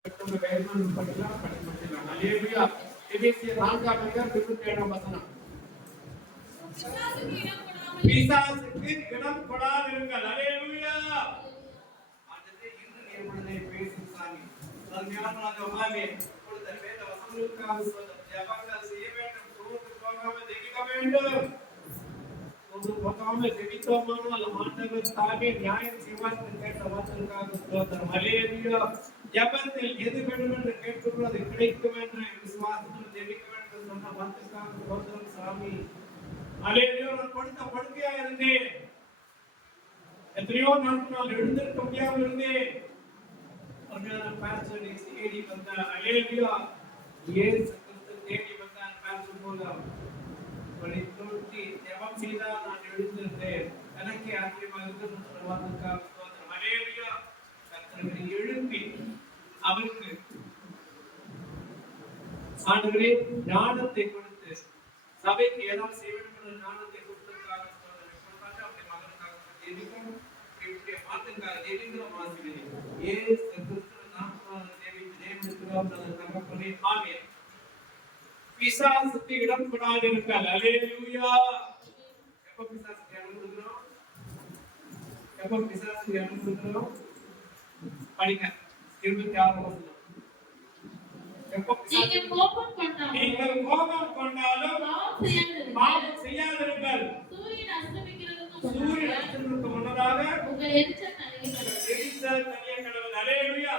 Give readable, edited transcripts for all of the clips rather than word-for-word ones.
பிசாசுக்கு இடம் கொடாதிருங்கள். அல்லேலூயா. ஆண்டவரே, இன்று நீருடனே பேசும் சாமி. அருமையானவராக ஆமே. கொடுத்த வேத வசனங்களுக்காக ஸ்தோத்திரம். ஜெபங்கள் செய்ய வேண்டும். சோர்ந்து போகாமல் ஜெபிக்க வேண்டும். சோர்ந்து போகாமல் ஜெபித்தோமானால் ஆண்டவர் தாமே நியாயம் செய்வார் என்று கேட்ட வார்த்தைக்காக ஸ்தோத்திரம். அல்லேலூயா. ஜெபத்தில் எது வேண்டும் என்று கேட்கிறோம் அது கிடைக்கும் என்ற விசுவாசத்தில் ஜெபிக்க வேண்டும் சொன்ன வார்த்தைக்காக ஸ்தோத்திரம் சாமி. அல்லேலூயா. நான் கொடுத்த படுக்கையா இருந்தேன். எத்தனையோ நாட்கள் எழுந்திருக்க முடியாமல் இருந்தேன். அருமையான பாஸ்டர் தேடி வந்தார். அல்லேலூயா. இயேசு கிறிஸ்து தேடி வந்தார். பாஸ்டர் மூலம் வழி தோன்றி ஜெபம் செய்தால் நான் எழுந்திருந்தேன். எனக்கே ஆச்சரியமாக இருந்தது சொல்வதற்காக ஸ்தோத்திரம். அல்லேலூயா. கர்த்தரை எழுப்பி அவருக்கு ஆண்டவரே ஞானத்தை கொடுத்து சபைக்கு ஏதாவது செய்ய வேண்டும் என்ற ஞானத்தை கொடுத்ததற்காக ஸ்தோத்திரம். அப்படி மகனுக்காக ஜெபிக்கிறோம். இப்படி மாத்துக்காக ஜெபிக்கிறோம். ஆசீர்வதிக்கிறோம். இயேசு கிறிஸ்து நாமத்தினாலே ஜெபிக்கிறோம். தகப்பனே ஆமென். பிசாசுக்கு இடம் கொடாதிருங்கள். அல்லேலூயா. எப்ப பிசாசுக்கு இடம் கொடுக்கிறோம்? எப்ப பிசாசுக்கு இடம் கொடுக்கிறோம்? படிங்க 26 வசனம். நீங்கள் கோபம் கொண்டாலும் பாவம் செய்யாதிருங்கள். சூரியன் அஸ்தமிக்கிறதுக்கு முன்னதாக உங்கள் எரிச்சல் தனிய கடவுள். அல்லேலூயா.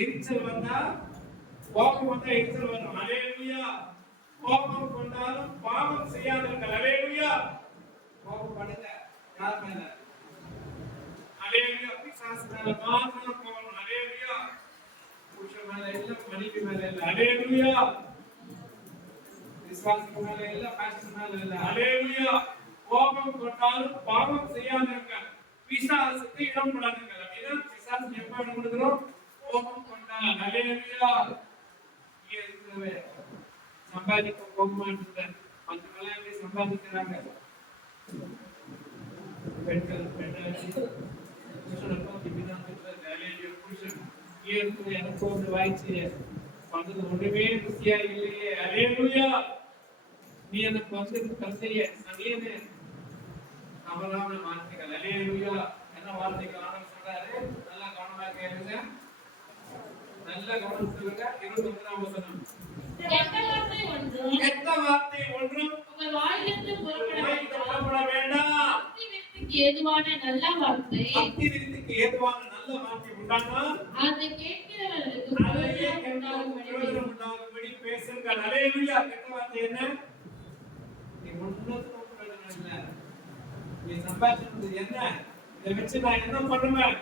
எரிச்சல் வந்தா கோபம் வந்தா எரிச்சல் வரும். அல்லேலூயா. கோபம் கொண்டாலும் பாவம் செய்யாதிருங்கள். அல்லேலூயா. கோபம் பண்ணுங்க யார் மேல? அல்லேலூயா. பிசாசு மேல மாத்திரம் கோபம். அல்லேலூயா. புருஷன் மேல இல்ல, மனைவி மேல இல்ல. அல்லேலூயா. விசுவாசிக்கு மேல இல்ல, பாஸ்டர் மேல இல்ல. அல்லேலூயா. கோபம் கொண்டாலும் பாவம் செய்யாதிருங்கள். பிசாசுக்கு இடம் கொடாதீர்கள். அப்படின்னா பிசாசுக்கு எப்ப இடம் கொடுக்கிறோம்? கோபம் கொண்டால். அல்லேலூயா. இங்க இருக்கிறவே சம்பாதிக்க கோபமா இருந்த மற்றவங்க எப்படி சம்பாதிக்கிறாங்க? பெண்கள் புருஷனுக்கும் இப்படிதான் இருக்கிறது. அல்லேலூயா. புருஷன் எனக்கு ஒன்று வாய்ச்சி வந்தது ஒன்றுமே ருசியா இல்லையே. அல்லேலூயா. நீ எனக்கு வந்தது கந்தைய சனியனே அவரான வார்த்தைகள். அல்லேலூயா. என்ன வார்த்தைகள் ஆண்டவர் சொல்றாரு? நல்லா கவனமா கேளுங்க. நல்ல கவனம் சொல்லுங்க. 21ஆம் வசனம். கெட்ட வார்த்தை ஒன்றும் உங்கள் வாயிலிருந்து புறப்பட வேண்டாம். பக்திக்கு ஏதுவான நல்ல வார்த்தை உண்டானால் அதை கேட்கிறவர்களுக்கு பிரயோஜனம் உண்டாகும்படி பேசுங்கள். அல்லேலூயா. கெட்ட வார்த்தை என்ன? நீ ஒண்ணுத்துக்கும் பிரயோஜனம் இல்ல. நீ சம்பாதிச்சது என்ன? இதை வச்சு நான் என்ன பண்ணுவேன்?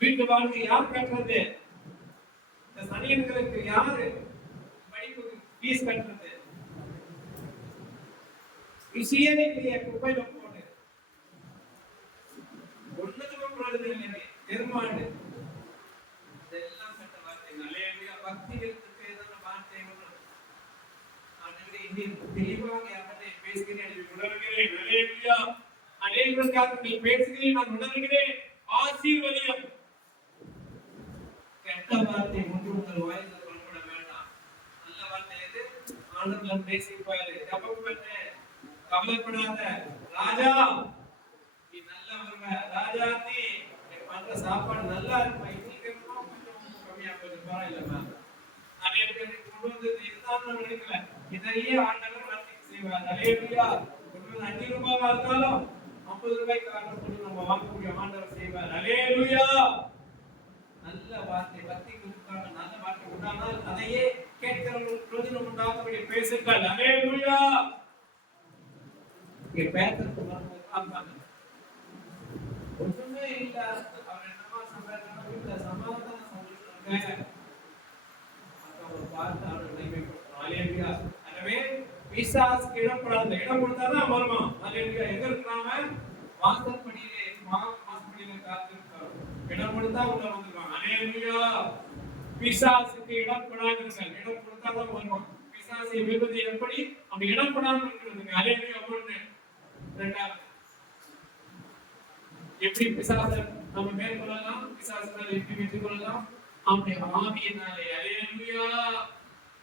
வீட்டு வாழ்க்கை யார் கட்டுறது? இந்த சனியன்களுக்கு யாரு படிப்புக்கு ஃபீஸ் கட்டுறது? ருசியனே இல்லையே, குப்பையில போடு. ஒண்ணுத்துக்கும் பிரயோஜனம் இல்லை. பெருமாடு இதெல்லாம் கெட்ட வார்த்தைகள். அல்லேலூயா. பக்திகளுக்கு ஏதான வார்த்தை ஒன்று ஆண்டவரே இன்னி தெளிவாக யார்கிட்ட பேசுகிறேன் உணர்கிறேன். அல்லேலூயா. அநேகருக்காக நீ பேசுகிறேன் நான் உணர்கிறேன். ஆசீர்வதியம். கெட்ட வார்த்தை ஒன்று உங்கள் வாயில புறப்பட வேண்டாம். நல்ல வார்த்தை எது? ஆண்டவர் பேசிப்பாரு. ஜெபம் பண்ணு. கவலைப்படாத. ராஜா நீ நல்லா வருவ. ராஜா நீ பண்ற சாப்பாடு நல்லா இருக்கும். இன்னைக்கு கொஞ்சம் கம்மியா போகுது, பரவாயில்லைமா. நிறைய பேர் கொண்டு வந்தது இதுதான் நினைக்கல. இதையே ஆண்டவர் வார்த்தைக்கு செய்வார். அல்லேலூயா. கொண்டு வந்து 5 ரூபாவா இருந்தாலும் 50 ரூபாய்க்கு ஆர்டர் பண்ணி நம்ம வாங்கக்கூடிய ஆண்டவர் செய்வார். அல்லேலூயா. நல்ல வார்த்தை பக்திக்கு நல்ல வார்த்தை உண்டானால் அதையே கேட்கிறவர்கள் பிரயோஜனம் உண்டாகும்படி பேசுங்கள். அல்லேலூயா. இங்க பேசுறது பார்ப்பாங்க. ஒண்ணுமே இல்ல. அவர் என்னமா சம்பாதிக்கிறாங்க? வீட்டுல சமாதானம் சொல்லிருக்காங்க. ஒரு வார்த்தை அவர் நன்மைப்படுத்தும். அல்லேலூயா. எனவே பிசாசுக்கு இடம் கொடாத. இடம் கொடுத்தாதான் வருமா? அல்லேலூயா. எங்க இருக்கிறாங்க? வாசற்படியிலே வாசற்படியிலே காத்திருக்கிறோம். இடம் கொடுத்தா உள்ள வந்துருவாங்க. அல்லேலூயா. பிசாசுக்கு இடம் கொடாதீர்கள். இடம் கொடுத்தாதான் வருவான். பிசாசை வெல்வது எப்படி? அப்படி இடம் கொடாமல் இருக்கிறதுங்க. அல்லேலூயா. ஒன்று. இரண்டாவது எப்படி பிசாசை நம்ம மேற்கொள்ளலாம்? பிசாசு மேல எப்படி வெற்றி கொள்ளலாம்? அவனுடைய ஆவியினாலே அல்லேலூயா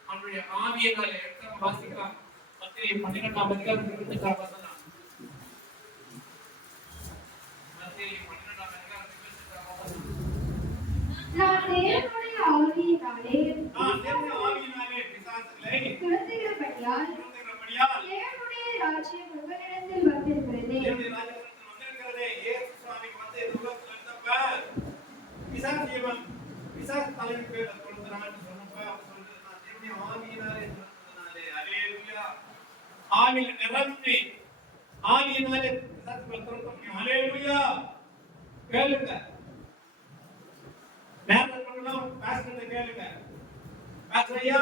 அவனுடைய ஆவியினாலே எடுத்து வாசிக்கலாம். மத்தேயு 12ஆம் அதிகாரம் 28ஆம் வசனம். மத்தேயு 12ஆம் அதிகாரம் 28ஆம் வசனம். நான் தேவனுடைய ஆவியினாலே பிசாசுகளை துரத்துகிறபடியால் தேவனுடைய ராஜ்யம் உங்களிடத்தில் வந்திருக்கிறதே. தேவனுடைய ராஜ்யத்தில் வந்திருக்கிறதே. இயேசு சுவாமிக்கு வந்து இந்த உலகத்துல இருந்தப்ப பிசாசு தலைவன் பேர்ல கொடுத்தனான்னு சொன்னப்ப சொல்றது நான் தேவனுடைய ஆவியினாலே துரத்துனதாலே அல்லேலூயா. ஆவியில நிரம்பி ஆவியினாலே பிசாசுகளை துரத்த முடியும். அல்லேலூயா. கேளுங்க. நேரத்துக்குலாம் பாஸ்டர்ட்ட கேளுங்க. பாஸ்டர் ஐயா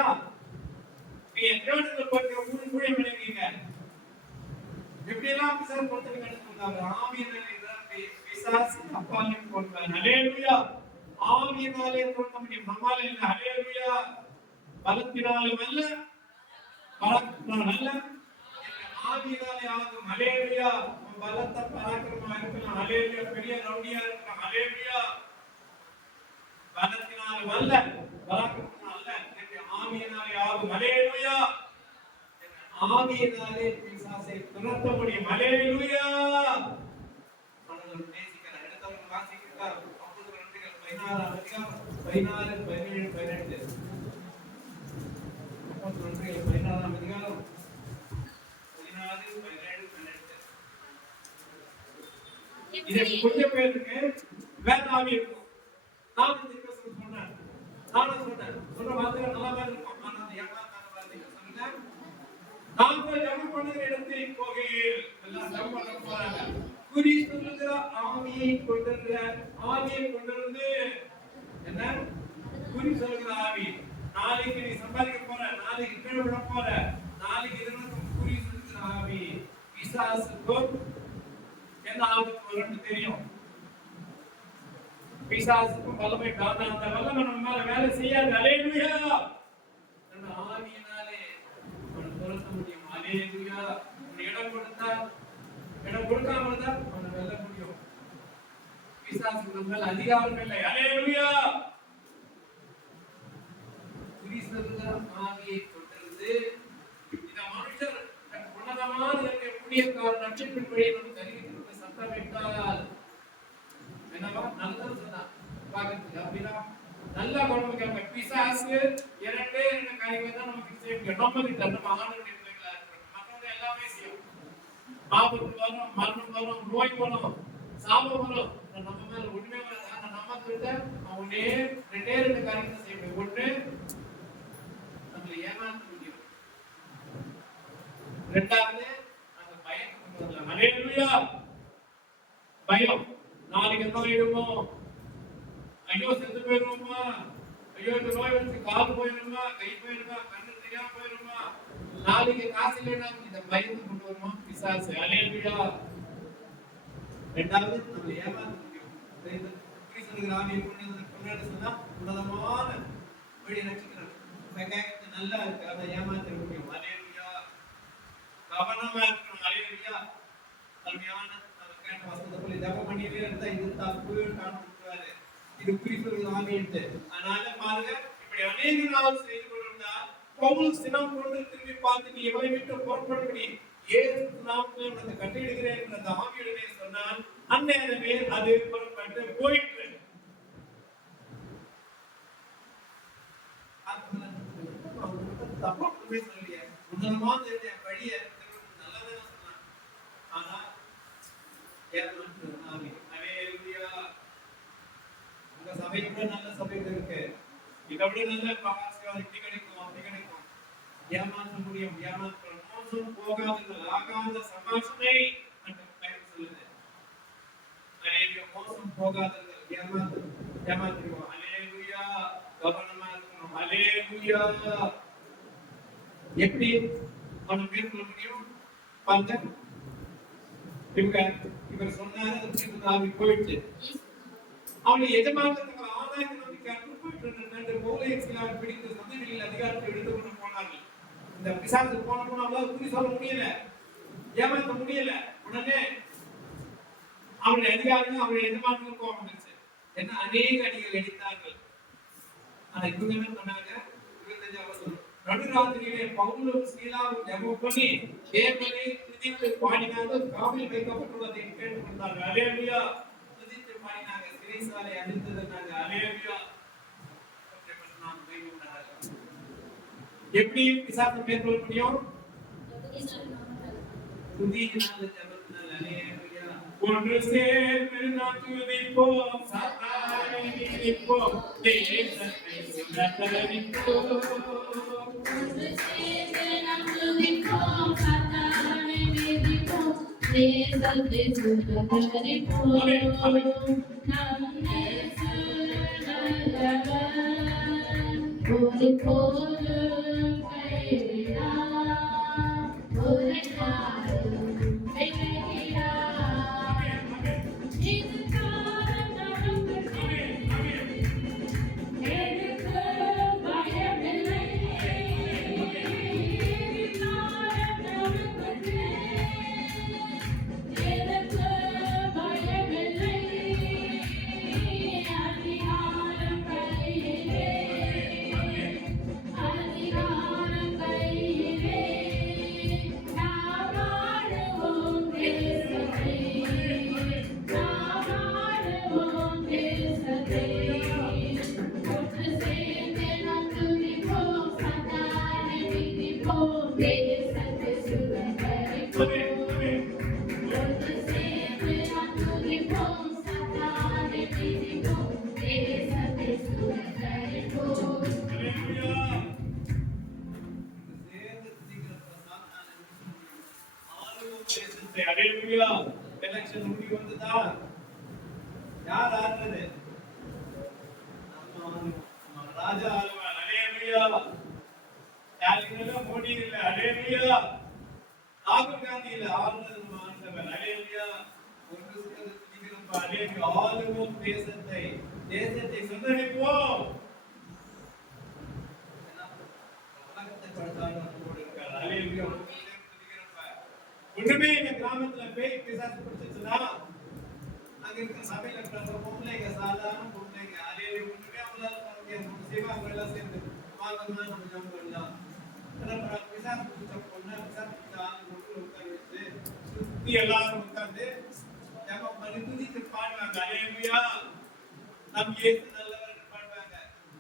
நீங்க தேவனுக்கு போட்டு ஊழியம் பண்ணிருக்கீங்க. எப்படி எல்லாம் பிசாசு கொடுத்து நடத்துறாங்க. ஆவியினாலே பிசாசு அப்பாலே போடுறாங்க. அல்லேலூயா. ஆவியினாலே துரத்த முடியும். நம்மால இல்ல. அல்லேலூயா. பலத்தினாலும் அல்ல பராக்கிரமத்தினாலும் அல்ல ஆவியினாலே ஆகும். அல்லேலூயா. பலத்த பராக்கிரமமா இருக்கலாம். அல்லேலூயா. பெரிய ரவுடியா இருக்கலாம். அல்லேலூயா. பலத்தினாலும் அல்ல பராக்கிரமத்தினாலும் அல்ல ஆவியினாலே ஆகும். அல்லேலூயா. ஆவியினாலே பிசாசை துரத்த முடியும். அல்லேலூயா. மனதில் நேசிக்கிற இடத்தவர்கள் வாசிக்கிறார். அப்போஸ்தலர் 16ஆம் அதிகாரம் 16 17 18. அப்போஸ்தலர் 16ஆம் அதிகாரம் 16 17 18. இதுக்கு கொஞ்சம் பேருக்கு வேற ஆவி இருக்கும். நான் சொன்னேன் சொல்ற வார்த்தைகள் நல்லா தான் இருக்கும். ஆனா அந்த ஏமாத்தான வார்த்தைகள் சொல்லுங்க. நான் போய் ஜெபம் பண்ணுகிற இடத்தில் போகையில் எல்லாம் ஜெபம் பண்ண போறாங்க. குறி சொல்லுகிற ஆவியை கொண்டிருந்து என்ன குறி சொல்லுகிற ஆவி. நாளைக்கு நீ சம்பாதிக்க போற, நாளைக்கு கீழே விட போற, நாளைக்கு இதற்கு குறி சொல்லுகிற ஆவி. பிசாசுக்கும் என்ன ஆபத்து வரும்னு தெரியும். பிசாசுக்கும் வல்லமை காரணம். அந்த வல்லமை நம்ம மேல வேலை செய்யாது. அல்லேலூயா. அந்த ஆவியினாலே அவனை துரத்த முடியும். அல்லேலூயா. இடம் கொடுக்காம இருந்தா அவனை வெல்ல முடியும். பிசாசுக்கு நம்ம மேல அதிகாரம் இல்லை. அல்லேலூயா. கிறிஸ்துவின் ஆவியை கொண்டிருந்து இந்த மனுஷர் உன்னதமான புண்ணியக்காரர் நட்சத்தின் வழியை வந்து கருவிக்கு சத்தமிட்டால் என்னவா நல்லது சொன்னா பாக்கிறதுக்கு அப்படின்னா நல்லா குழம்புக்காங்க. பிசாசு இரண்டே காரியங்கள் தான் நமக்கு செய்ய நம்ம கிட்ட நம்ம ஆண்டவருடைய பிள்ளைகளா இருக்கணும். மற்றவங்க எல்லாமே செய்யும். ஆபத்து வரும், மரணம் வரும், நோய் வரும், சாபம் வரும். நம்ம மேல ஒண்ணுமே வராது. ஆனா நம்ம கிட்ட அவனே ரெண்டே காரியத்தை செய்ய முடியும். ஒண்ணு நம்மளை ஏமாற்ற முடியும். ரெண்டாவது அந்த பயத்துக்கு வரலாம். அல்லேலூயா. பயம். நாளைக்கு என்ன ஆயிடுமோ, ஐயோ செத்து போயிருவோமா, ஐயோ இந்த நோய் வந்து கால் போயிருமா, கை போயிருமா, கண்ணு தெரியாம போயிருமா, நாளைக்கு காசு இல்லைன்னா இந்த பயத்தை கொண்டு வருமா பிசாசு. அல்லேலூயா. ரெண்டாவது நம்ம ஏமாற்ற முடியும். ஆவியை கொண்டு சொன்னா உன்னதமான வழி நட்சத்திரம் நல்லா இருக்கு. அதை ஏமாற்ற முடியும். அல்லேலூயா. கவனமா இருக்கணும். அல்லேலூயா. அருமையான வசனத்தை ஜெபம் பண்ணிட்டே இருந்தா இது தப்பு காண்பிக்கிறாரு. இது குறிப்பிட்ட ஆவியன்ட்டு. அதனால பாருங்க இப்படி அநேக நாள் செய்து கொண்டிருந்தால் பவுல் சினம் கொண்டு திரும்பி பார்த்து நீ இவளை விட்டு புறப்படும்படி இயேசு நாமத்தில் உனக்கு கட்டளையிடுகிறேன் என்ற அந்த ஆவியுடனே சொன்னால் அந்நேரமே அது புறப்பட்டு போயிற்று. தப்பா சொல்லிய உன்னதமான வழியை நல்லதான சொன்னான். ஆனா உங்க சபை கூட நல்ல சபை இருக்கு. இதை விட நல்ல ஆசீர்வாதம் இப்படி கிடைக்கும் அப்படி கிடைக்கும். ஏமாற்ற முடியும். ஏமாற்ற மோசம் போகாதீர்கள். ஆகாத சம்பாஷணை சொல்லுது. மோசம் போகாதீர்கள். ஏமாற்றுவோம். அல்லேலூயா. கவனமா இருக்கணும். அல்லேலூயா. எப்படி அவனை மேற்கொள்ள முடியும் பாருங்க. இவர் சொன்னாரு போயிட்டு அவனை எஜமானத்துக்கு ஆதாயத்தை நோக்கி போயிட்டு பிடித்து சந்தைகளில் அதிகாரத்தை எடுத்துக்கொண்டு போனார்கள். இந்த பிசாசு போன அவங்களால குறி சொல்ல முடியல, ஏமாற்ற முடியல. உடனே அவருடைய அதிகாரிகள் அவருடைய எஜமானத்துக்கு கோபம் வந்துச்சு. என்ன அநேக அடிகள் அடித்தார்கள். ஆனா இவங்க என்ன பண்ணாங்க? 25ஆம் வசனம். நடுராத்திரியிலே பவுலும் சீலாவும் ஜெபம் பண்ணி தேவனை துதித்து பாடினாங்க. காவலில் வைக்கப்பட்டுள்ளதை கேட்டுக்கொண்டார்கள். அல்லேலூயா. துதித்து பாடினாங்க. சிறைசாலை அழிந்ததுனாங்க. அல்லேலூயா. அப்படிப்பட்ட நாம் கைவிட்டார்கள். எப்படி பிசாசை மேற்கொள்ள முடியும்? துதியினால, ஜெபத்தினால. அல்லேலூயா. ஒன்று சேர்ந்து நாம் துதிப்போம், சாத்தானை மிதிப்போம், தேசத்தை சுதந்தரிப்போம். ஒன்று சேர்ந்து நாம் துதிப்போம், சாத்தானை மிதிப்போம், தேசத்தை சுதந்தரிப்போம். நம் இயேசு நல்லவர், ஒருபோதும் கைவிடார், ஒரு நாளும் கைவிடார். இது காரணம் எனக்கு பயமில்லை, இது காரணம் எனக்கு பயமில்லை, அதிகாரம் கையிலே, அதிகாரம் கையிலே, நாம் ஆளுவோம் தேசத்தை, நாம் ஆளுவோம் தேசத்தை. ஒன்று சேர்ந்து நாம் துதிப்போம், சாத்தானை மிதிப்போம், தேசத்தை சுதந்தரிப்போம். ஒன்று சேர்ந்து நாம் துதிப்போம், சாத்தானை மிதிப்போம், தேசத்தை சுதந்தரிப்போம். அல்லேலூயா. சேர்ந்து துதிக்கிறப்ப சாத்தானை ஆளுவோம் தேசத்தை. அல்லேலூயா. எலெக்ஷன் முடிவு வந்ததா? யார் ஆளுறது? நம்ம ராஜா ஆளுவார். அல்லேலூயா. ஸ்டாலின் இல்ல, மோடி இல்ல. அல்லேலூயா. ராகுல் காந்தி இல்ல, ஆளுநர் நம்ம ஆண்டவர். அல்லேலூயா. ஒன்று சேர்ந்து துதிக்கிறப்ப அல்லேலூயா. ஆளுவோம் தேசத்தை, தேசத்தை சுதந்தரிப்போம். உலகத்தை படைத்தாலும் நம்மோடு இருக்கார். அல்லேலூயா. ஒன்று சேர்ந்து துதிக்கிறப்ப. ஒண்ணுமே இந்த கிராமத்துல பேய் பிசாசு பிடிச்சிச்சுன்னா அங்க இருக்க சபையில இருக்கிற பொம்பளைங்க, சாதாரண பொம்பளைங்க, அல்லேலூயா, ஒண்ணுமே அவங்களால பண்ண முடியாது. முக்கியமா அவங்க எல்லாம் சேர்ந்து வாங்கம்மா நம்ம ஜெபம் பண்ணலாம். பிசாசு பிடிச்ச பொண்ணு, பிசாசு பிடிச்ச ஆள் மட்டும் உட்கார வச்சு சுத்தி எல்லாரும் உட்கார்ந்து ஜெபம் பண்ணி துதித்து பாடுவாங்க. அல்லேலூயா. நம் இயேசு நல்லவர் பாடுவாங்க.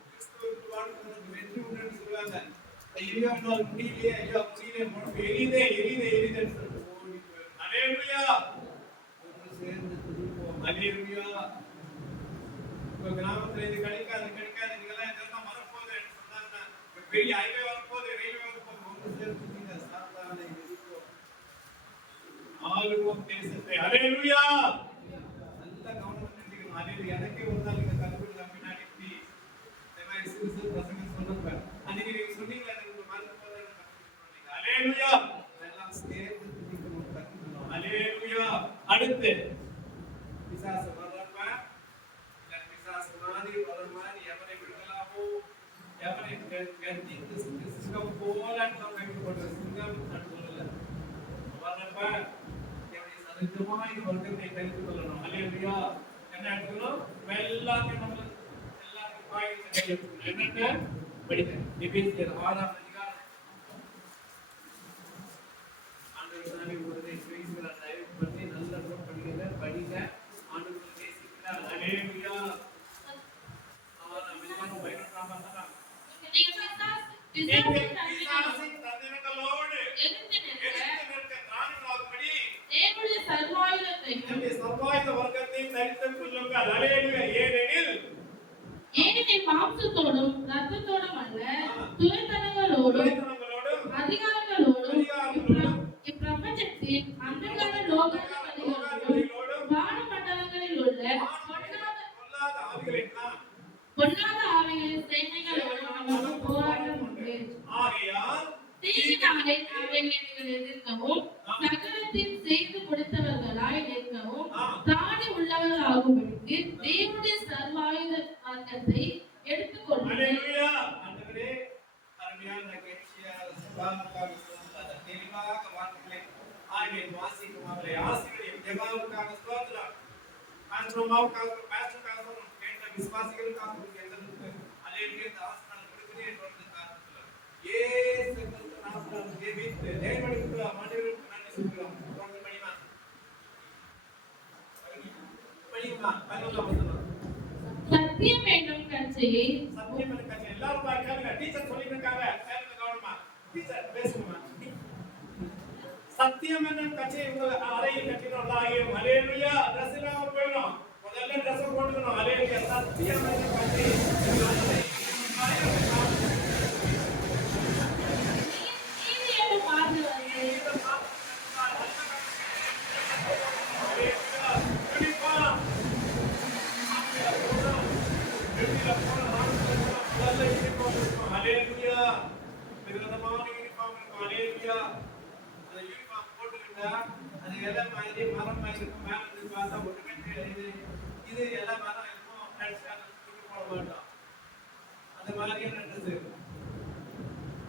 கிறிஸ்துவுக்கு வாழ்க்கைக்கு வெற்றி உண்டுன்னு சொல்லுவாங்க. ஐயோ என்னால் முடியலையே, ஐயோ முடியல, எரியுதே எரியுதே எரியுதுன்னு சொல்லிட்டு ஓடி போயிடும். அல்லேலூயா. ஒன்று சேர்ந்து துதிப்போம். அல்லேலூயா. உங்க கிராமத்துல இது கிடைக்காது கிடைக்காது, நீங்கெல்லாம் இதெல்லாம் வரப்போகுது சொன்னாங்கன்னா பெரிய ஹைவே வரப்போகுது, ரயில்வே வரப்போகுது. ஒன்று சேர்ந்து துதிங்க, சாத்தானை மிதிப்போம், ஆளுவோம் தேசத்தை. அல்லேலூயா. நல்ல கவனம் செஞ்சுக்கணும். அல்லேலூயா. எனக்கே ஒரு நாள் நீங்க கல்வில பின்னாடி இப்படி இந்த மாதிரி சிறு சிறு பிரசங்கம் சொல்லுங்க. அன்னைக்கு நீங்க சொன்னீங்களா, எனக்கு ஒரு மாதிரி போல சொன்னீங்க. அல்லேலூயா. எல்லாம் சேர்ந்து துதிக்கணும், கத்துக்கணும். அல்லேலூயா. அடுத்து பிசாசு வர்றப்ப, இல்ல பிசாசு மாதிரி வர மாதிரி எவனை விடுதலாமோ, எவனை கர்ஜித்து சிங்கம் போல கைப்பற்ற சிங்கம் சொல்லல வர்றப்ப எவனை சதுக்கமாய் வர்க்கத்தை கைது கொள்ளணும். அல்லேலூயா. என்ன எடுக்கணும்? எல்லாத்தையும் நம்ம எல்லாத்தையும் பாயிண்ட் கையெழுத்து என்னென்ன படிக்க எபேசியர் 6ஆம் அதிகாரம். ஆண்டவர் சாமி உங்களை பேசுகிறார். தயவு பண்ணி நல்ல படிங்க படிங்க. ஆண்டவர் பேசுகிறார். அல்லேலூயா. நம்ம பயன்படாம தான் பிசாசின் தந்திரங்களோடு எதிர்த்து நிற்க நாடுபடி தேவனுடைய சர்வாயுதத்தையும் சர்வாயுத வர்க்கத்தை தரித்துக் கொள்ளுங்கள். அல்லேலூயா. ஏனெனில் மாம்சத்தோடும் இரத்தத்தோடும் அல்ல, துரைத்தனங்களோடும் அதிகாரங்களோடும் இப்பிரபஞ்சத்தின் அந்தகார லோகாதிபதிகளோடும் வானமண்டலங்களில் உள்ள பொல்லாத ஆவிகளின் சேனைகளோடும் நமக்கு போராட்டம் உண்டு. தீவினாலே அவைகளை எதிர்க்கவும், சகலத்தையும் செய்து கொடுத்தவர்களாய் நிற்கவும், தாடி உள்ளவர்களாகும்படிக்கு தேவனுடைய சர்வாயுத வர்க்கத்தை எடுத்துக்கொள்ளுங்கள். அல்லேலூயா. ஆண்டவரே, அருமையான தெளிவாக வார்த்தைகளை ஆகிய வாசிக்கும் அவரை ஆசீர்வதியும். ஜெபாவுக்காக ஸ்தோத்திரம். பாஸ்டருக்காக கேட்ட விசுவாசிகளுக்காக எங்களுக்கு அல்லேலூயா. நாம் ஜெபித்து தேவனுக்கு மனிதர்களுக்கு நன்றி சொல்கிறோம். தொடர்ந்து படிமா. படிமா. 11ஆம் வசனம். சத்தியம் என்னும் கச்சையை சத்தியம் என்னும் கச்சை எல்லாரும் பாருங்க. டீச்சர் சொல்லிட்டு இருக்காங்க. கேளுங்க கவனமா. டீச்சர் பேசுமா. சத்தியம் என்னும் கச்சை உங்கள் அறையில் கட்டினோம்லாகிய ஹல்லேலூயா. டிரஸ் இல்லாம போயிடும். முதல்ல டிரஸ் போட்டுக்கணும். ஹல்லேலூயா. சத்தியம் என்னும் கச்சை இது எல்லாம் மரம் இருக்கும். அந்த மாதிரியான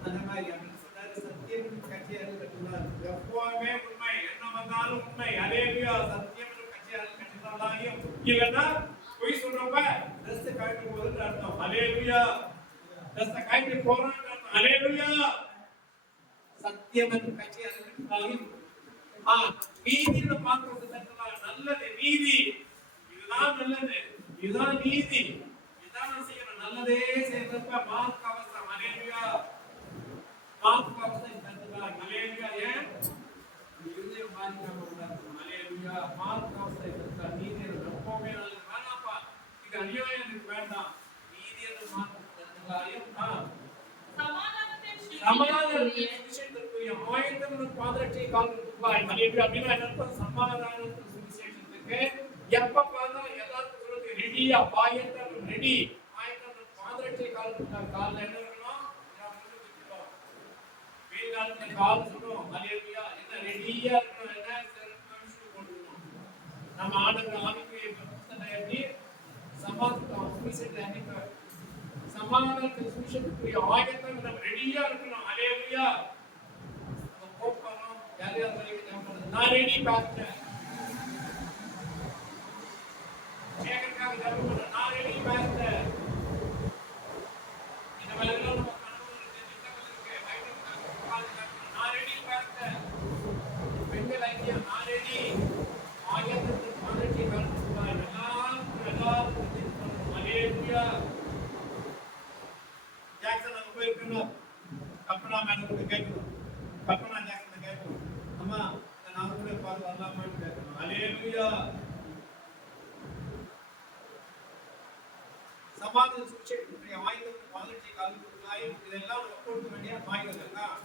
அந்த மாதிரி அப்படின்னு சொன்னாரு. சத்தியம் கட்சியாக கட்டினார். எப்பவுமே உண்மை, என்ன வந்தாலும் உண்மை. ஹல்லேலூயா. சத்தியம் கட்சியாக கட்டினாலும் இல்லைன்னா பொய் சொல்றப்ப ட்ரெஸ் கழட்டி போகுதுன்னு அர்த்தம். ஹல்லேலூயா. ட்ரெஸ் கழட்டி போறான்னு அர்த்தம். ஹல்லேலூயா. சத்தியம் கட்சியாக கட்டினாலும் நீதியை பார்க்கறது நல்லது. நீதி இதுதான் நல்லது. இதுதான் நீதி. இதுதான் செய்யணும். நல்லதே செய்யறப்ப மார்க் அவசரம். ஹல்லேலூயா. மார்க் அவசரம் கத்துக்கலாம். ஹல்லேலூயா. ஏன் இருதயம் பாதிக்காம கூடாது. ஹல்லேலூயா. மார்க் அவசரம் கத்துக்கலாம். நீதி எப்பவுமே நல்லது. வேணாப்பா இது அநியாயம் எனக்கு வேண்டாம். நீதி என்று மார்க் கத்துக்கலாம். சமாதானத்திற்குரிய ஆயத்தம் பாதரட்சை கால்களுக்குள்ளாய். ஹல்லேலூயா. அப்படின்னா என்ன? சமாதானத்தின் சுவிசேஷத்துக்கு எப்ப பார்த்தா எல்லாருக்கும் சொல்றது ரெடியா ஆயத்தம் ரெடி. ஆயத்தம் பாதரட்சை கால்களுக்குள்ளாய். கால்ல என்ன இருக்கணும்? வெயில் காலத்துல கால் சொல்லணும். ஹல்லேலூயா. என்ன ரெடியா இருக்கணும். என்ன செருப்பு போட்டுக்கணும். நம்ம ஆண்டவர் ஆவிக்குரிய புத்தகத்தை எப்படி சமாதான சுவிசேஷத்தை சமாதானத்தின் சுவிசேஷத்துக்குரிய ஆயத்தம் நம்ம ரெடியா இருக்கணும். ஹல்லேலூயா. போப்பறோம் யார் யார் வரைக்கும் நான் ரெடி பார்த்தேன். ஏகக்காக தர்மம் நான் ரெடி பார்த்தேன். இந்த வலையில நம்ம கணவனுக்கு திட்டங்கள் இருக்கு. நான் ரெடி பார்த்தேன். பெண்கள் ஐக்கியம் நான் ரெடி. ஆயத்தத்துக்கு பாதரட்சை கால்களுக்குள்ளாய். எல்லாரும் ஹல்லேலூயா. ஜாக்சன் அங்க போயிருக்கணும். கல்பனா மேடம் கேட்கணும். கல்பனா ஜாக்சன் கேட்கணும். அம்மா நான் கூட பார்த்து வரலாமான்னு கேட்கணும். ஹல்லேலூயா. சமாதான சுவிசேஷத்துக்குரிய ஆயுதங்கள் பாதரட்சை கால்களுக்குள்ளாய். இதெல்லாம் கொடுக்க வேண்டிய ஆயுதங்கள் தான்.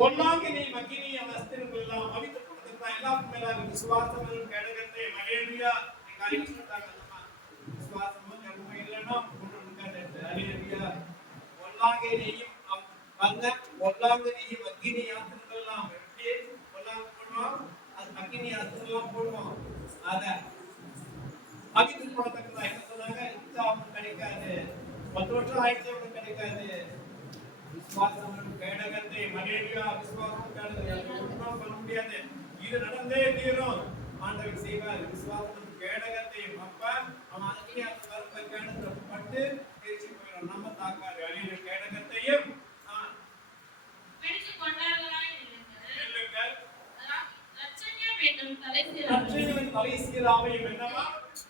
பொல்லாங்கனி மக்கினி அவஸ்திரங்கள் எல்லாம் பவித்திரப்படுத்த எல்லாருக்கும் மேலாக விசுவாசம் கேடகத்தை. ஹல்லேலூயா. காரியம் சொல்றாங்க. விசுவாசமும் கர்மம் இல்லைன்னா ஒன்றும் இருக்காது. ஹல்லேலூயா. பொல்லாங்கனியும் பொல்லாங்கனியும் அக்கினி யாத்திரைகள் எல்லாம் எப்படி பொல்லாங்க போடுவோம். அது அக்கினி யாத்திரைகள் போடுவோம். அத அகித்து போடத்தக்கதா என்ன சொன்னாங்க? உற்சாகம் கிடைக்காது. 10 வருஷம் ஆயிடுச்சு அவனுக்கு கிடைக்காது. விசுவாசம் கேடகத்தை. ஹல்லேலூயா. விசுவாசம் கேடகத்தை ஒன்றும் பண்ண முடியாது. இது நடந்தே தீரும். ஆண்டவர் செய்வார். விசுவாசம் கேடகத்தை அப்ப அவன் அக்கினி யாத்திரை கேடகத்தை பட்டு தேய்ச்சி போயிடும். நம்ம தாக்காது. ஹல்லேலூயா. கேடகத்தையும் தலைசீராவையும் என்னவா?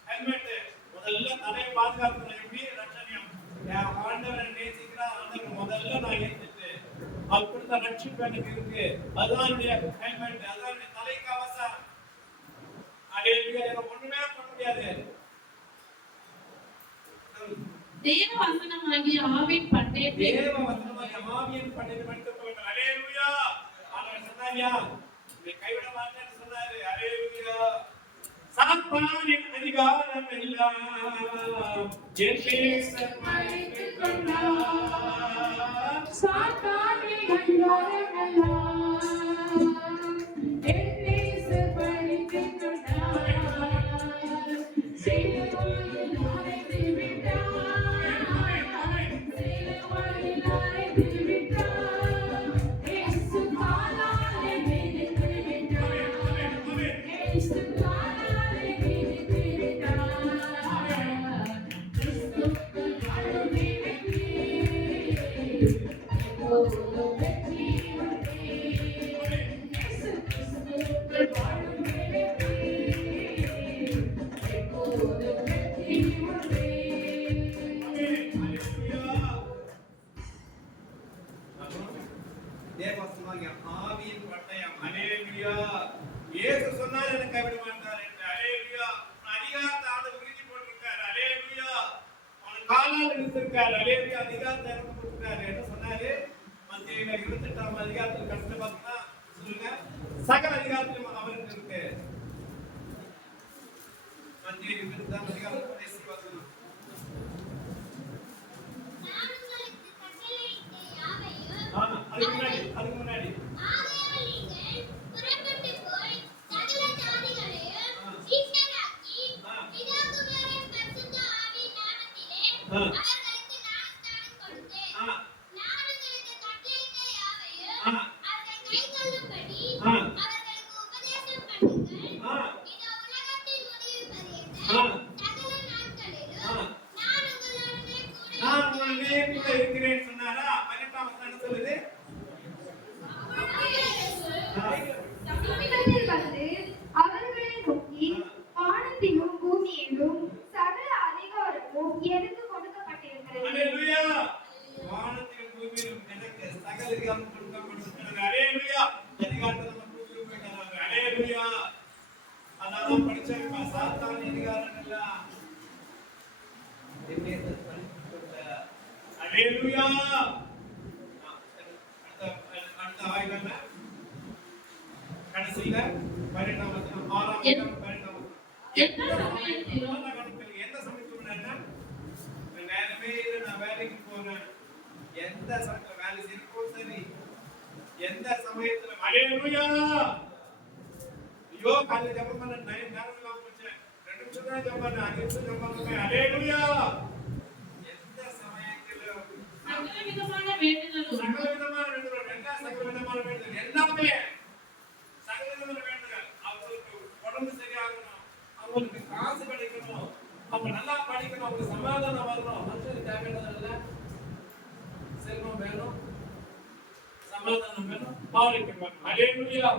ஹெல்மெட். முதல்ல தலையை பாதுகாக்கணும். எப்படி ரட்சணியம். ஆண்டவரை நேசிக்கிறார். ஆண்டவர் முதல்ல நான் ஏத்துட்டு அப்படித்த ரட்சிப்பு எனக்கு இருக்கு. அதுதான் என்னுடைய ஹெல்மெட். அதான் என்னுடைய தலைக்கவசம். ஹல்லேலூயா. ஒண்ணுமே பண்ண முடியாது. தேவ வசனமாகிய ஆவியின் பட்டயத்தை எடுத்துக் கொள்ளுங்கள். ஹல்லேலூயா. ஆண்டவர் சொன்னாரியா நீ கைவிட மாட்டேன்னு சொன்னாரு. ஹல்லேலூயா. சாத்தானின் அதிகாரம் எல்லாம் என் பேரில் மறைத்துக் கொண்டார். சாத்தானின் அதிகாரம் எல்லாம் என் பேரில் மறைத்துக் கொண்டார். சிலுவையில் அறைந்து விட்டார். சிலுவையில் அறைந்து விட்டார். இயேசு காலாலே மிதித்து விட்டார். இயேசு காலாலே மிதித்து விட்டார். கிறிஸ்துவுக்குள் வாழ்வு எனக்கு. காலால் எடுத்திருக்காரு. அலேலுயா. அதிகாரத்தை எனக்கு கொடுத்துருக்காரு. என்ன சொன்னாரு? மத்தேயு 28ஆம் அதிகாரத்தில் கடைசில பார்த்தா சொல்லுங்க, சகல அதிகாரத்திலும் அவருக்கு இருக்கு. மத்தேயு 28ஆம் அதிகாரம் கடைசி வசனம். அதுக்கு முன்னாடி நான் உடனே கூட இருக்கிறேன் சொன்னாரா? 18ஆம் வசனம் என்ன சொல்லுது? தம்மிடத்தில் வந்து அவர்களை நோக்கி, வானத்திலும் பூமியிலும் சகல அதிகாரமும் எனக்கு கொடுக்கப்பட்டிருக்கிறது. அல்லேலூயா. வானத்திலும் பூமியிலும் எனக்கு சகல அதிகாரம் கொடுக்கப்பட்டிருக்கிறது. அல்லேலூயா. அதிகாரத்தை நம்ம பூமியிலும் போயிட்டாங்க. அல்லேலூயா. அதான் படிச்சவங்க சாத்தான் அதிகாரம் எல்லாம் அல்லேலூயா. அடுத்த ஆய்வுல கடைசியில 18ஆம் வசனம் 6ஆம் அதிகாரம் 18ஆம் வசனம். எந்த சமயத்திலும் எந்த சமயத்துல நேரமே இல்லை, நான் வேலைக்கு போறேன். எந்த சமயத்துல வேலை செய்யறதும் சரி, எந்த சமயத்துல அல்லேலூயா. ஐயோ காலையில ஜெபம் பண்ண நேரம் இல்லாம போச்சு, 2 நிமிஷம் தான் ஜெபம் பண்ண, 5 நிமிஷம் ஜெபம் பண்ணுவேன். அல்லேலூயா. எந்த சமயத்திலும் சகல விதமான வேண்டுதலும் சகல விதமான வேண்டுதல், சகல விதமான வேண்டுதல், எல்லாமே சகல விதமான வேண்டுதல். அவங்களுக்கு உடம்பு சரியாகணும், அவங்களுக்கு காசு கிடைக்கணும், அவங்க நல்லா படிக்கணும், அவங்களுக்கு சமாதானம் வரணும். மனுஷனுக்கு தேவையானதல்ல, செல்வம் வேணும், சமாதானம் வேணும், ஆரோக்கியம் வேணும். அல்லேலூயா.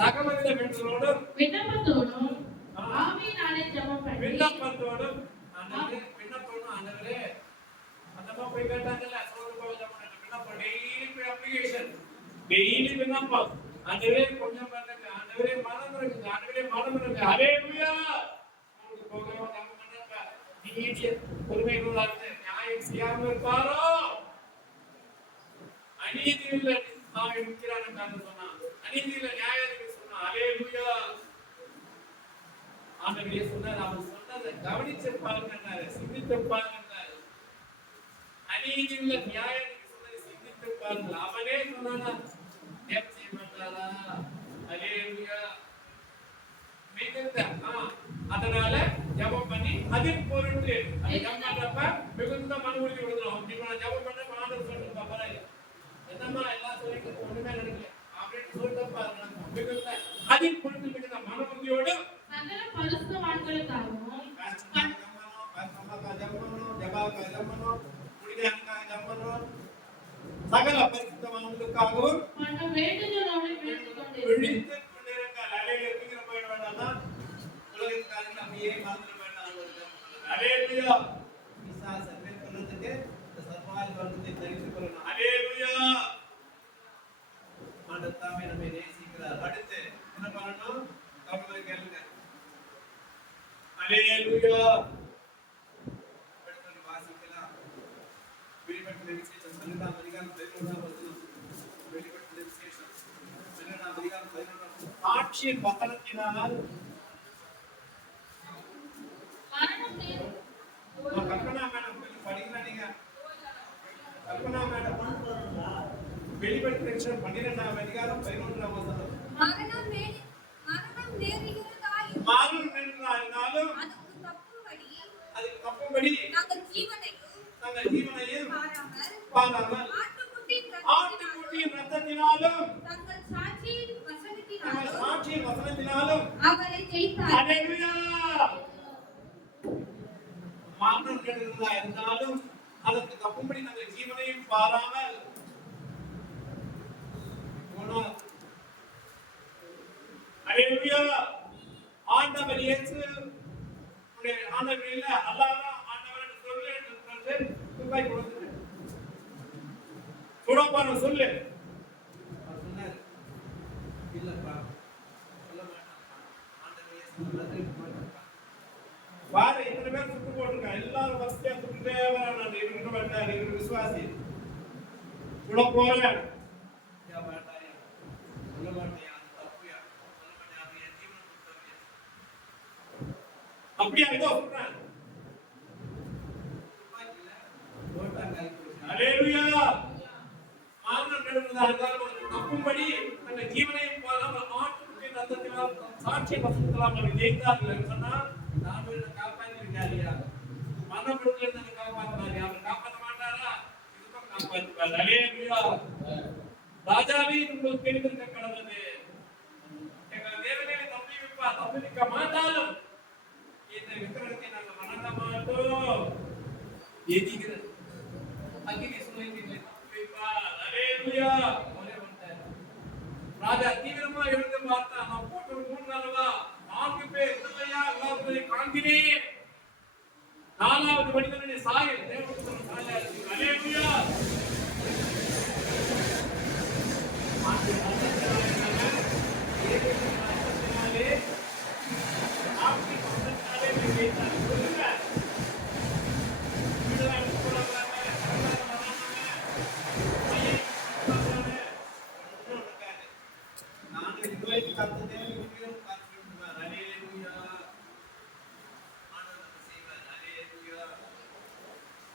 சகல வித வேண்டுதலோடும் விண்ணப்பத்தோடும் ஆவியினாலே ஜெபம் பண்ணி விண்ணப்பத்தோடும் ஆண்டவரே அந்தமா போய் கேட்டாங்கல்ல, விண்ணப்பம் டெய்லி அப்ளிகேஷன், டெய்லி விண்ணப்பம். ஆண்டவரே கொஞ்சம் பண்ணுங்க, ஆண்டவரே மனம் இருக்கு, ஆண்டவரே மனம் இருக்கு. அல்லேலூயா. உங்களுக்கு போகவே ஜெபம் பண்ணப்ப நீதிய பொறுமை உள்ளார்ந்து நியாயம் செய்யாம இருப்பாரோ, அநீதியில் அவன் இருக்கிறான் என்று சொன்னான், அநீதியில நியாயாதிபதி சொன்னான். அல்லேலூயா. ஆண்டவர் சொன்னார், அவன் சொன்னதை கவனிச்சு பாருங்க, சிந்தித்து பாருங்க. அநீதியுள்ள நியாயாதிபதி சொன்னதை சிந்தித்து பாருங்க. அவனே சொன்னானா, ஜெபம் செய்ய மாட்டாரா? அல்லேலூயா. மிகுந்த அதனால ஜெபம் பண்ணி அதில் பொருட்டு அது ஜெபம் பண்றப்ப மிகுந்த மன உறுதி விடுதலும். இப்ப நான் ஜெபம் பண்ண ஆண்டவர் சொல்லிட்டு பாப்பாரு, என்னம்மா எல்லாம் சொல்லிட்டு ஒண்ணுமே நடக்கல அப்படின்னு சொல்லிட்டு பாருங்க. மிகுந்த அதில் பொருட்டு மிகுந்த மன உறுதியோடு சகல பரிசுத்தவான்களுக்காகவும் சகல பரிசுத்தவான்களுக்காகவும் பண்ண வேண்டுதலோடு வேண்டிக் கொண்டிருக்கிறேன். விழித்துக் கொண்டிருங்கள். அல்லேலூயா. போயிட வேண்டாமா? உலகத்துக்காரங்க அப்படியே மறந்துட வேண்டாம். அல்லேலூயா. பிசாசை கொல்றதுக்கு இந்த சர்வாதி வர்க்கத்தை தெரிந்து கொள்ளணும். அல்லேலூயா. ஆண்டவர் தாமே நம்மை நேசிக்கிறார். அடுத்து என்ன பண்ணணும்? கவனமா கேளுங்க. அல்லேலூயா. அடுத்து வாசிக்கலாம். வெளிப்படுத்தின விசேஷம் 12ஆம் அதிகாரம் 11ஆம் வசனம். வெளிப்படுத்தின விசேஷம் 12ஆம் அதிகாரம் 11ஆம் வசனம். சாட்சியின் வசனத்தினால் கல்பனா மேடம் படிக்கிறா நீங்க? கல்பனா மேடம் வெளிப்படுத்தின விசேஷம் 12ஆம் அதிகாரம் 11ஆம் வசனம். மரணம் மாறும் அதுக்கு தப்பும்படி நாங்கள் ஜீவனையும் பாராமல் ஆட்டுக்குட்டியின் ரத்தத்தினாலும் தங்கள் சாட்சியின் வசனத்தினாலும் அவரை ஜெயித்தார். அல்லேலூயா. மாற்றங்கள் இருந்தாலும் அதற்கு தப்பும்படி நாங்கள் ஜீவனையும் பாராமல் போனோம். அல்லேலூயா. ஆண்டவர் இயேசு ஆண்டவர் இல்ல, அல்லாஹ் ஆண்டவர் சொல்லு என்று சொல்றது துப்பாக்கி கொடுத்து சுடப்பான சொல்லு சொன்னார். இல்லப்பா சொல்ல மாட்டான். ஆண்டவர் இயேசு பாரு, இத்தனை பேர் சுட்டு போட்டிருக்காங்க. எல்லாரும் வசதியா சொல்லிட்டே வரான். நான் இவரு வேண்டாம், இவரு விசுவாசி கூட போறேன். யா வேண்டாயா, சொல்ல மாட்டியா, தப்புயா, சொல்ல மாட்டியா, அது என் ஜீவனை கொடுத்தவயா. அப்படியா இதோ சொல்றேன். ஹalleluya. தப்பும்படி தன் ஜீவனையும் ஆட்டுக்குட்டி ரத்தத்தினால் சாட்சிய வசனத்தினால் அவர்கள் ஜெயித்தார்கள் என்று சொன்னால் நான் காப்பாற்றிருக்காரியா, மரணப்படுத்தல காப்பாற்றினாரியா, அவர் காப்பாற்ற மாட்டாரா? இதுக்கும் காப்பாற்றுவார். ஹalleluya. ராஜாவே உங்களுக்கு தெரிந்திருக்க கடவுளே, எங்கள் தேவனே தப்பி வைப்பார், தப்பி வைக்க மாட்டாலும் இந்த விக்கிரகத்தை நாங்கள் வணங்க மாட்டோம். எதிர்க்கிறது அகிலே சுனைதிலே தப்பி வைப்பார். ஹalleluya. ராஜா தீவிரமா எழுந்து பார்த்தா, நான் போட்டு 3 நாளா 4 பேர் இல்லையா, எல்லாத்தையும் காண்கிறேன். 4வது மனிதனுடைய சாயல் தேவனுடைய சாயலா இருக்கு. ஹalleluya.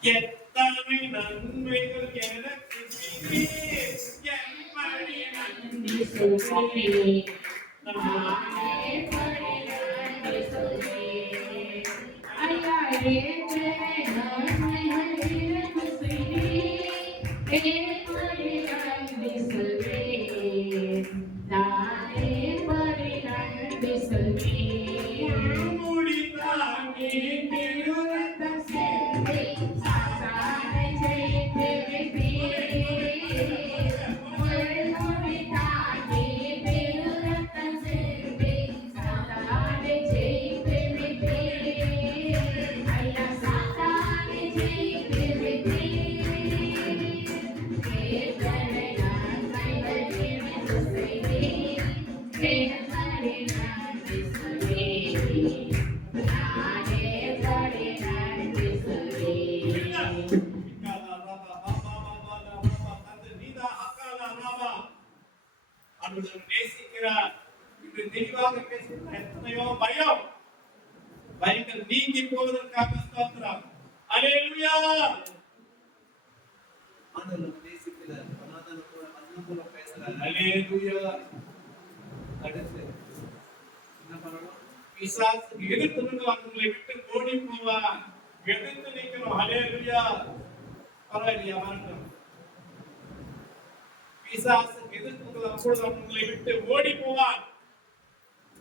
எத்தனை நன்மைகள் எனக்கு செய்தீர், எப்படி நன்றி சொல்வேன், நானே எப்படி நன்றி சொல்வேன். ஐயா எத்தனை நன்மைகள் எனக்கு செய்தீர், எப்படி நன்றி சொல்வேன், நானே எப்படி நன்றி சொல்வேன். முடித்தானே திருரத்தம் செய்தேன், சாத்தானை ஜெயித்து விட்டீர். முடித்தானே திருரத்தம் செய்தேன், சாத்தானை ஜெயித்து விட்டீர். ஐயா சாத்தானை ஜெயித்து விட்டீர். எத்தனை நன்மைகள் எனக்கு செய்தீர், எப்படி நன்றி சொல்வேன், நானே எப்படி நன்றி சொல்வேன். நேசிக்கிறார். இன்று தெளிவாக பேசுகிற எத்தனையோ பயங்கள் நீங்கி போவதற்காக ஸ்தோத்திரம். ஹalleluya. ஆண்டவர் நேசிக்கிறார். சமாதானத்தோட வசனத்தோட பேசுறார். ஹalleluya. அடுத்து என்ன பண்ணணும்? பிசாசுக்கு எதிர்த்து நின்றவர்களை விட்டு ஓடி போவார். எதிர்த்து நிற்கணும். ஹalleluya. பரவாயில்லையா, வரட்டும். பிசாசுக்கு எதிர்த்து அப்பொழுது உங்களை விட்டு ஓடி போவார்.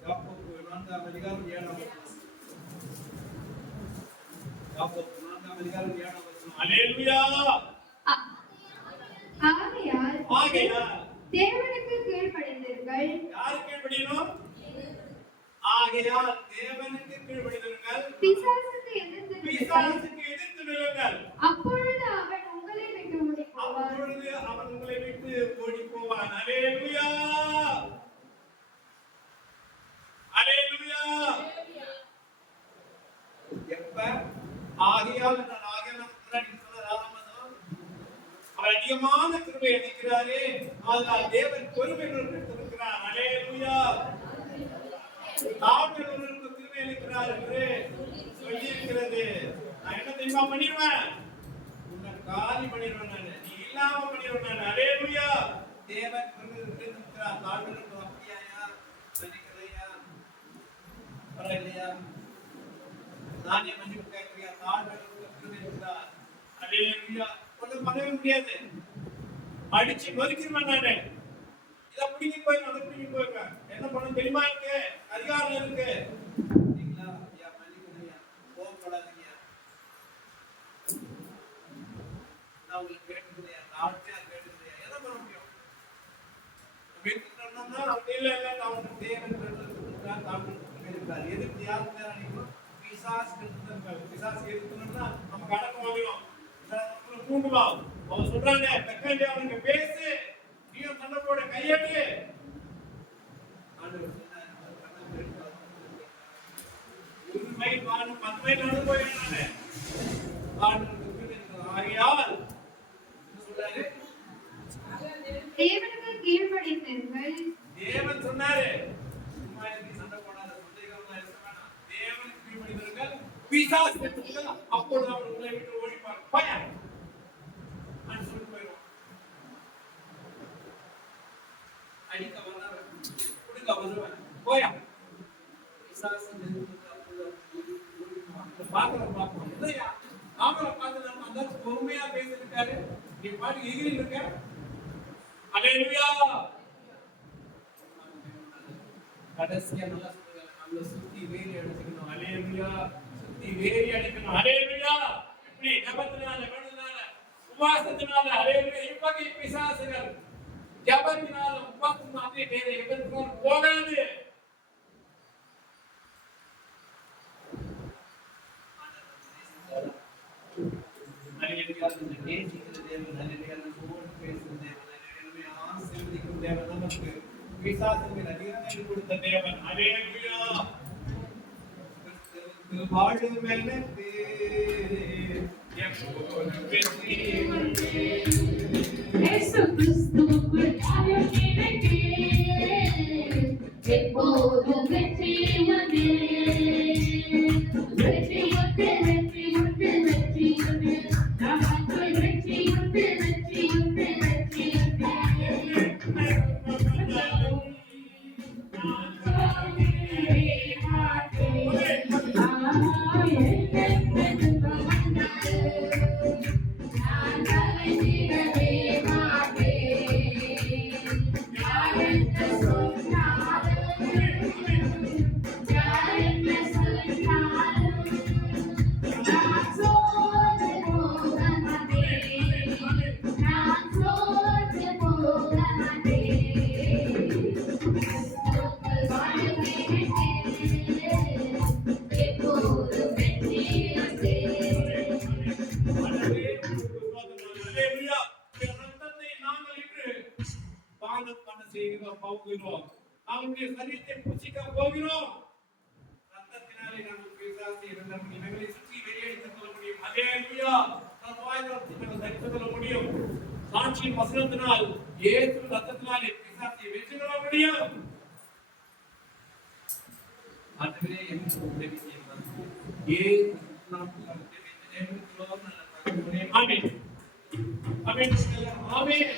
யாக்கோபு 4ஆம் அதிகாரம் 7ஆம் வசனம். யாக்கோபு 4ஆம் அதிகாரம் 7ஆம் வசனம். ஹalleluya. ஆகையால் தேவனுக்கு கீழ்ப்படிந்தீர்கள். யாருக்கு கீழ்ப்படியணும்? ஆகையால் தேவனுக்கு கீழ்ப்படிந்தீர்கள். பிசாசுக்கு எதிர்த்து நில்லுங்கள். அப்பொழுது அவன் உங்களை விட்டு ஓடி போவான். அப்பொழுது அவன் உங்களை விட்டு ஓடி போவான். ஹalleluya. ஹalleluya. எப்ப ஆகையால் நான் ஆகையால் முன்னாடி சொன்ன ராமதம் அவர் அதிகமான கிருபை அளிக்கிறாரே, அதனால் தேவன் பொறுமை கொடுத்திருக்கிறார். ஹalleluya. ஆண்டவருக்கு கிருபை அளிக்கிறார் என்று சொல்லி இருக்கிறது. நான் என்ன தெரியுமா பண்ணிடுவேன்? உன்னை காலி பண்ணிடுவேன். நான் நீ இல்லாம பண்ணிடுவேன். நான் ஹalleluya. தேவன் கொடுத்திருக்கிறார். ஆண்டவருக்கு அப்படியாயா நினைக்கலையா? பரவாயில்லையா? நானே மன்னிப்பு கேட்கிறேன். ஆண்டவருக்கு கிருபை இருக்கிறார். ஹalleluya. ஒன்றும் பண்ணவே முடியாது. அடிச்சு நொறுக்கிடுவேன். நானே இதை பிடிங்கி போய் அதை பிடிங்கி போயிருக்கேன். என்ன பண்ண தெரியுமா? இருக்கு அதிகாரம் இருக்கு. சரிங்களா? ஐயா மன்னிக்கணும்யா, கோவப்படாதீங்க. நான் உங்களுக்கு கேட்டுக்கிறேன், நாளைக்கே கேட்டுக்கிறேன். என்ன பண்ண முடியும்? வீட்டுக்கு அப்படி இல்லை இல்லை, நான் உங்களுக்கு தேவன் இருக்கிறார். எதிர்த்து யாருக்கு நேரம் அடிக்கணும்? பிசாசு இருக்கிறார். பிசாசு இருக்கணும்னா நம்ம கணக்கு வாங்கணும். கூண்டுவான் அவன் சொல்றாங்க, பெக்கண்டே அவனுக்கு பேசு, நீயும் சண்டை போட கையெட்டு. ஒரு மைல் வாணும் 10 மைல் நடந்து போயிருந்தானே. ஆண்டவருக்கு கீழ்ப்படிகிறது. ஆகையால் என்ன சொல்றாரு? தேவனுக்கு கீழ்ப்படிந்தீர்கள். தேவன் சொன்னாரு, சும்மா நீ சண்டை போடாத, சந்தேகமா இருக்க வேணாம். தேவனுக்கு கீழ்ப்படிந்தீர்கள், பிசாசு விட்டுடுங்க, அப்பொழுது அவர் உங்களை விட்டு ஓடிப்பார். பயம் நான் சொல்லி போயிடுவான். அடிக்க வந்தவன், கொடுக்க வருவன், போயா பிசாசு பார்க்கிறோம். இல்லையா நாமளை பார்த்து நம்ம அந்த பொறுமையா பேசிருக்காரு. நீ பாட்டு எகிரி இருக்க. அல்லேலூயா. கடைசியா நல்லா சொல்லுங்க, நம்மள சுத்தி வேலி அடிக்கணும். அல்லேலூயா. சுத்தி வேலி அடிக்கணும். அல்லேலூயா. இப்படி ஜெபத்தினால, வேண்டுதனால, உபவாசத்தினால, அல்லேலூயா, இப்படி பிசாசுகள் ஜெபத்தினால, உபவாசத்தினால வேற எதற்கும் போகாது. இயேசு கிறிஸ்துவுக்குள் எப்போதும் வெற்றி உண்டு. வெற்றி உண்டு, வெற்றி உண்டு, வெற்றி உண்டு. நமக்கு வெற்றி உண்டு, வெற்றி உண்டு, வெற்றி உண்டு. அவனுடைய சரீரத்தை புசிக்க போகிறோம். ரத்தத்தினாலே நாம் பிசாசை வெல்ல முடியும். எங்களை சுற்றி வெளியடித்துக் கொள்ள முடியும். அல்லேலூயா. நாம் தரித்துக் கொள்ள முடியும். சாட்சியின் வசனத்தினால், இயேசு ரத்தத்தினாலே பிசாசை வெற்றி கொள்ள முடியும். ஆண்டவரே, எனக்கு உதவி செய்யுங்கள். இயேசு நாமத்தில் உதவி செய்யுங்கள். ஆமென். ஆமென். ஆமென்.